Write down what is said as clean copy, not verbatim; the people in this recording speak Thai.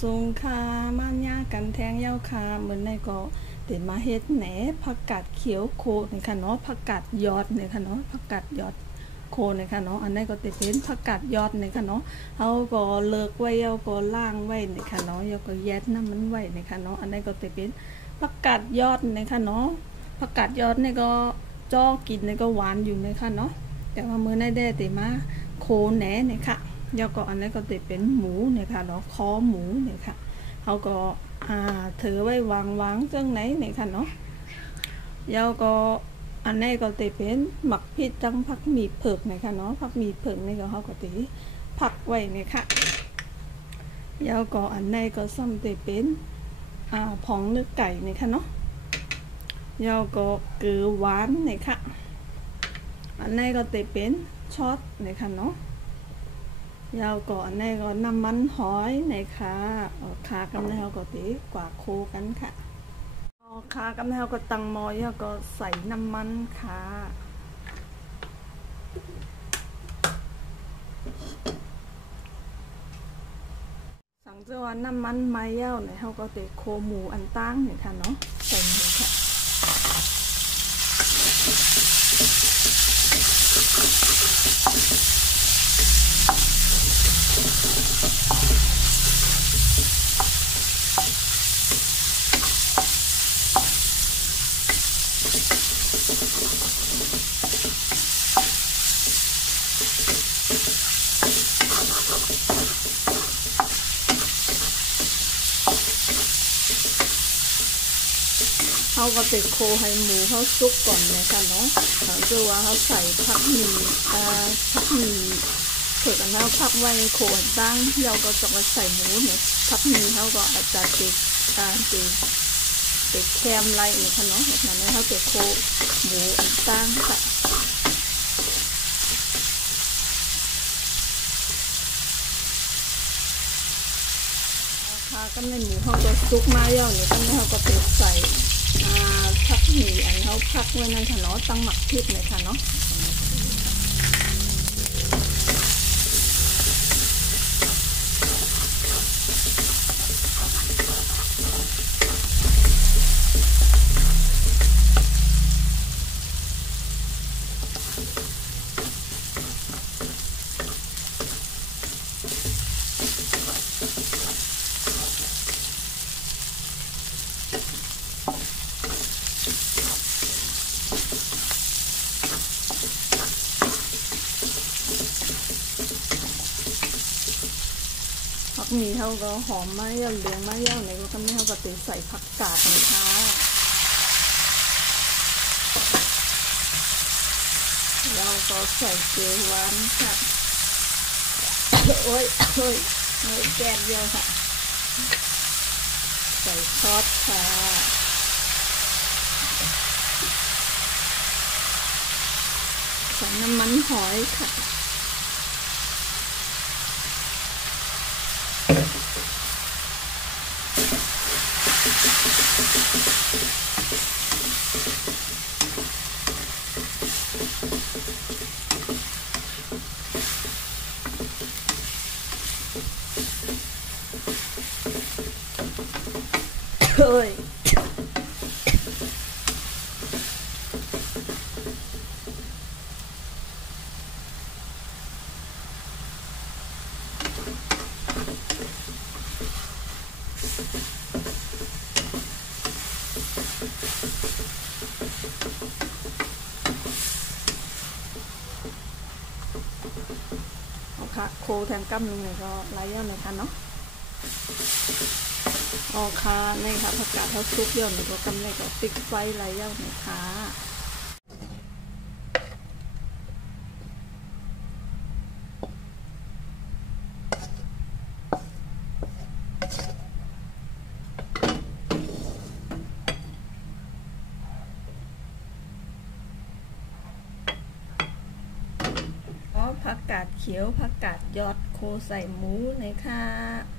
สูงค่ะม่านย่ากันแทงเย้าค่ะเหมือนในก็เดี๋ยวมาเฮ็ดแหนผักกาดเขียวโคนี่ค่ะเนาะผักกาดยอดนี่ค่ะเนาะผักกาดยอดโคนี่ค่ะเนาะอันนี้ก็จะเป็นผักกาดยอดนี่ค่ะเนาะเอาก็เลิกไว้เอาก็ล่างไว้นี่ค่ะเนาะเอาก็แยดน้ำมันไว้นี่ค่ะเนาะอันนี้ก็จะเป็นผักกาดยอดนี่ค่ะเนาะผักกาดยอดนี่ก็จ้อกินนี่ก็หวานอยู่นี่ค่ะเนาะแต่ว่ามื้อนี้ได้แต่มาโคแหนนี่ค่ะแล้วก็อันนี้ก็จะเป็นหมูเนี่ยค่ะเนาะคอหมูเนี่ยค่ะเขาก็ถือไว้วางจังไหนเนี่ยค่ะเนาะแล้วก็อันนี้ก็จะเป็นหมักพริกจังผักหมี่เผือกเนี่ยค่ะเนาะผักหมี่เผือกนี่ก็เขาก็จะผักไว้เนี่ยค่ะแล้วก็อันนี้ก็ซ้ำจะเป็นผงเนื้อไก่เนี่ยค่ะเนาะแล้วก็เกลือหวานเนี่ยค่ะอันนี้ก็จะเป็นช็อตเนี่ยค่ะเนาะยาวก่อนในก็น้ำมันหอยในค่ะขากันแล้วก็ตีกว่าโคกันค่ะขากันแล้วก็ตั้งหม้อแล้วก็ใส่น้ำมันค่ะสั่งเจ้าน้ำมันไม่เย้าเนี่ยเขาก็ตีโคหมูอันตั้งเนี่ยค่ะเนาะใส่หมูค่ะเขาก็ติดโคให้หมูเขาซุกก่อนนะคะเนาะเขาจะว่าเขาใส่ผักหมี่เผือกกันแล้วผักไว้โคตั้งเราก็จะมาใส่หมูเนี่ยผักหมี่เขาก็อาจจะติดแคมไรนะคะเนาะแบบนั้นเขาติดโคหมูตั้งค่ะก็ในหมูเขาก็ซุกมาย่อเนี่ยก็เขาก็ติดใส่ผักหมี่อันเขาพักไว้นั่นค่ะเนาะตั้งหมักพริกเลยค่ะเนาะผักหมี่เขาก็หอมมาเย่าเหลืองมาเย่าเนี่ยก็ทำให้เขาก็ติดใส่ผักกาดนะคะเราก็ใส่เกลือหวานค่ะโอ้ยไม่แก้เยอะค่ะใส่ซอสค่ะใส่น้ำมันหอยค่ะเฮ้ยค่ะโคแทนกั้มนึงเลยก็ไล่ย่อนเลยค่ะเนาะค่ะนี่ค่ะผักกาดเขาซุกย่อนหรือว่ากำไรก็ติ๊กไฟไล่ย่อนเลยค่ะผักกาดเขียวผักกาดยอดโคใส่หมูเลยค่ะ